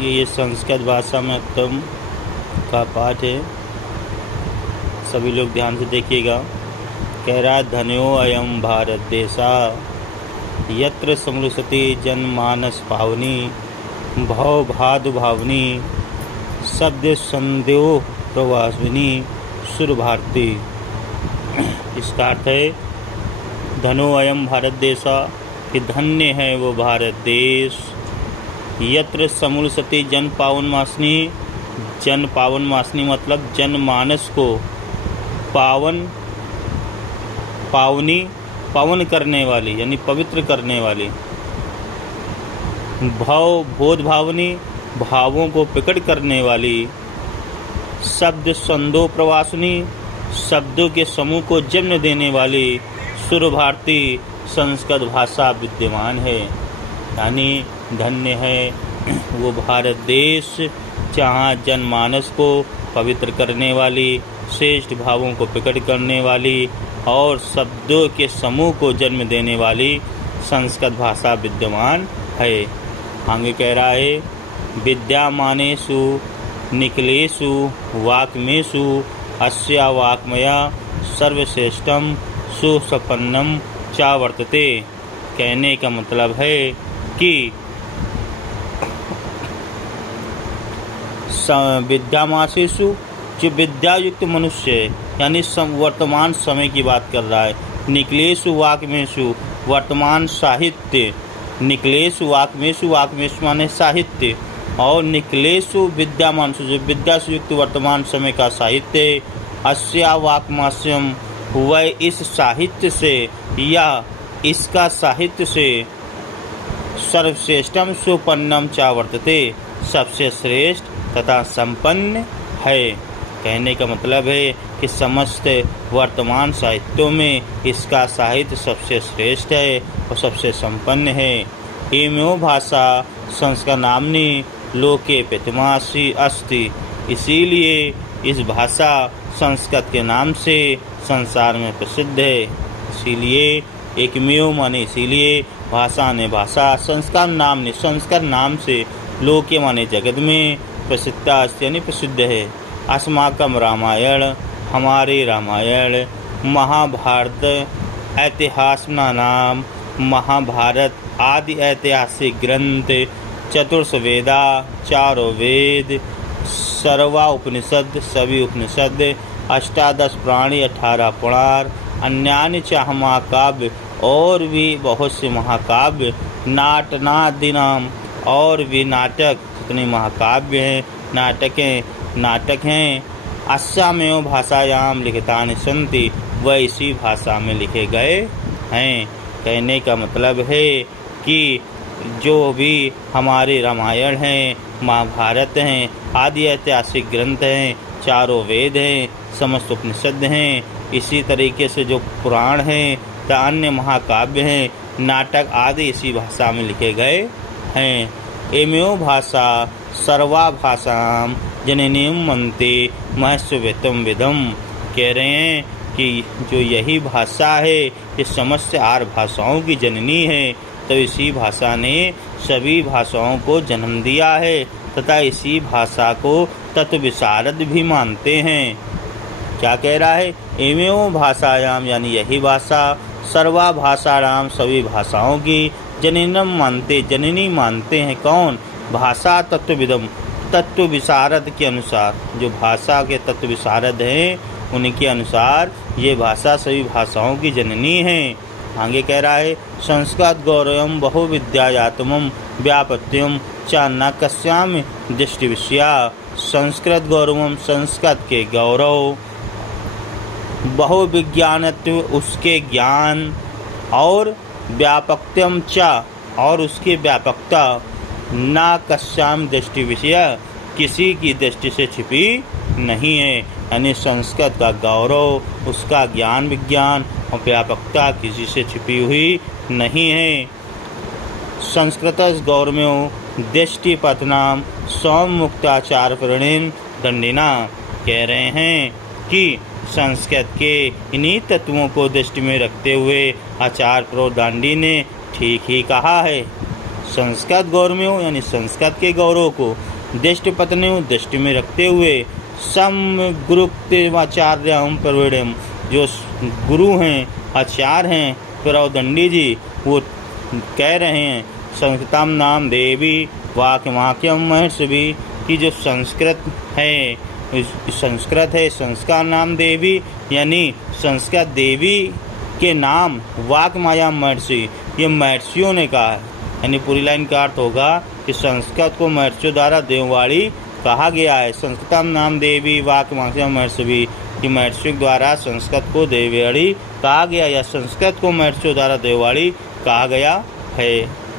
ये संस्कृत भाषा में उत्तम का पाठ है, सभी लोग ध्यान से देखिएगा। कह रहा है धन्यो अयम भारत देशा यत्र समृसति जनमानस पावनी भव भादु भावनी शब्द संदेव प्रवासिनी सुर भारती। इसका अर्थ है धनो अयम भारत देशा, कि धन्य है वो भारत देश। यत्र समूलसति जन पावन मासनी, जन पावन मासनी मतलब जनमानस को पावन पावनी पावन करने वाली यानी पवित्र करने वाली। भाव बोध भावनी भावों को प्रकट करने वाली। शब्द संदो प्रवासनी शब्दों के समूह को जन्म देने वाली सुर भारती संस्कृत भाषा विद्यमान है। यानी धन्य है वो भारत देश जहाँ जनमानस को पवित्र करने वाली, श्रेष्ठ भावों को प्रकट करने वाली और शब्दों के समूह को जन्म देने वाली संस्कृत भाषा विद्यमान है। आगे कह रहा है विद्यामानेषु निखिलेषु वाक्मेषु अस्या वाक्मया सर्वश्रेष्ठम सुसंपन्नम चा वर्तते। कहने का मतलब है कि विद्यामासेषु जो विद्यायुक्त मनुष्य यानी वर्तमान समय की बात कर रहा है। निखिलेषु वाक्मेषु वर्तमान साहित्य, निखिलेषु वाक्मेषु वाक्मेषु माने साहित्य और निखिलेषु विद्यामानसु जो विद्या से युक्त वर्तमान समय का साहित्य। अस्या वाक्मास्यम वह इस साहित्य से या इसका साहित्य से सर्वश्रेष्ठम सुपन्नम चा वर्तते सबसे श्रेष्ठ तथा संपन्न है। कहने का मतलब है कि समस्त वर्तमान साहित्यों में इसका साहित्य सबसे श्रेष्ठ है और सबसे संपन्न है। एम्यो भाषा संस्कृत नामनी लोके प्रतिमासी अस्ति, इसीलिए इस भाषा संस्कृत के नाम से संसार में प्रसिद्ध है। इसीलिए एकमेव माने इसीलिए भाषा ने भाषा संस्कृत नाम से लोके माने जगत में प्रसिद्ध अस्ति यानी प्रसिद्ध है। अस्माकम रामायण हमारे रामायण, महाभारत ऐतिहासिक नाम महाभारत आदि ऐतिहासिक ग्रंथ, चतुर्थ वेदा चारों वेद, सर्वा उपनिषद सभी उपनिषद, अष्टादश प्राणी 18 पुराण, अन्यान्य च महाकाव्य और भी बहुत से महाकाव्य, नाटनादिनाम और भी नाटक जितने महाकाव्य हैं नाटक हैं। अस्यामेव भाषायाम लिखितानि सन्ति वह इसी भाषा में लिखे गए हैं। कहने का मतलब है कि जो भी हमारे रामायण हैं, महाभारत हैं, आदि ऐतिहासिक ग्रंथ हैं, चारों वेद हैं, समस्त उपनिषद हैं, इसी तरीके से जो पुराण हैं तथा अन्य महाकाव्य हैं, नाटक आदि इसी भाषा में लिखे गए हैं। एम्यो भाषा सर्वा भाषाम जननीम मनते महस्वतम विदम। कह रहे हैं कि जो यही भाषा है ये समस्त 8 भाषाओं की जननी है, तो इसी भाषा ने सभी भाषाओं को जन्म दिया है तथा इसी भाषा को तत्व विशारद भी मानते हैं। क्या कह रहा है? एवं भाषायाम यानी यही भाषा सर्वा भाषाराम सभी भाषाओं की जननी मानते हैं। कौन? भाषा तत्वविदम तत्व विशारद के अनुसार, जो भाषा के तत्व विशारद हैं उनके अनुसार ये भाषा सभी भाषाओं की जननी है। आगे कह रहा है संस्कृत गौरवम बहुविद्यायातमम व्यापत्यम च न कस्याम दृष्टि विषया। संस्कृत गौरवम संस्कृत के गौरव, बहुविज्ञानत्व उसके ज्ञान, और व्यापकत्वम च और उसकी व्यापकता, न कस्याम दृष्टि विषय किसी की दृष्टि से छिपी नहीं है। यानी संस्कृत का गौरव, उसका ज्ञान विज्ञान और व्यापकता किसी से छिपी हुई नहीं है। संस्कृत गौरवो दृष्टि पथनाम सौम मुक्ताचार प्रणीन दंडिना। कह रहे हैं कि संस्कृत के इन्हीं तत्वों को दृष्टि में रखते हुए आचार्य प्रो दांडी ने ठीक ही कहा है। संस्कृत गौरव यानी संस्कृत के गौरव को दृष्टि पत्नी दृष्टि में रखते हुए समगुरुक्तिवाचार्य प्रवीणम, जो गुरु हैं आचार्य हैं प्रवदंडी जी, वो कह रहे हैं संस्कृतम नाम देवी वाक्यम महर्षि की जो संस्कृत है संस्कार नाम देवी यानी संस्कृत देवी के नाम वाक माया महर्षि, ये महर्षियों ने कहा है। यानी पूरी लाइन का अर्थ होगा कि संस्कृत को महर्षियों द्वारा देववाणी कहा गया है। संस्कृतम नाम देवी वाक माया महर्षि कि महर्षियों द्वारा संस्कृत को देववाणी कहा गया या संस्कृत को महर्षियों द्वारा देववाणी कहा गया है।